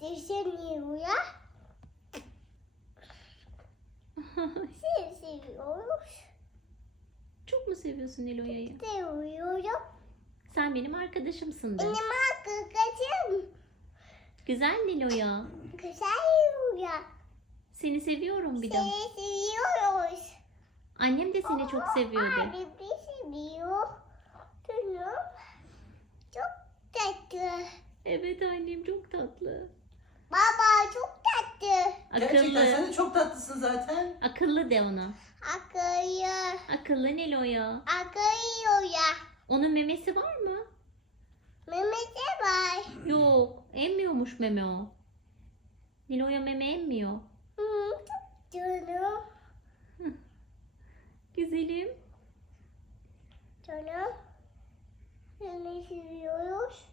Düşünüyor. Seni seviyoruz. Çok mu seviyorsun Nilo'ya'yı? Seviyorum. Sen benim arkadaşımsın de. Benim arkadaşım. Güzel Nilo'ya. Güzel rüya. Seni seviyorum bir de. Seni seviyoruz. Annem de seni çok seviyordu. Abi bir seviyor. Canım. Çok tatlı. Evet annem çok tatlı. Gerçekten sen Akıllı. de çok tatlısın zaten. Akıllı de ona. Akıllı. Akıllı Nilo'ya. Akıllı rüya. Onun memesi var mı? Mehmet'e var. Yok. Emmiyormuş meme o. Nilo'ya meme emmiyor. Hı, canım. Güzelim. Canım. Seni seviyoruz.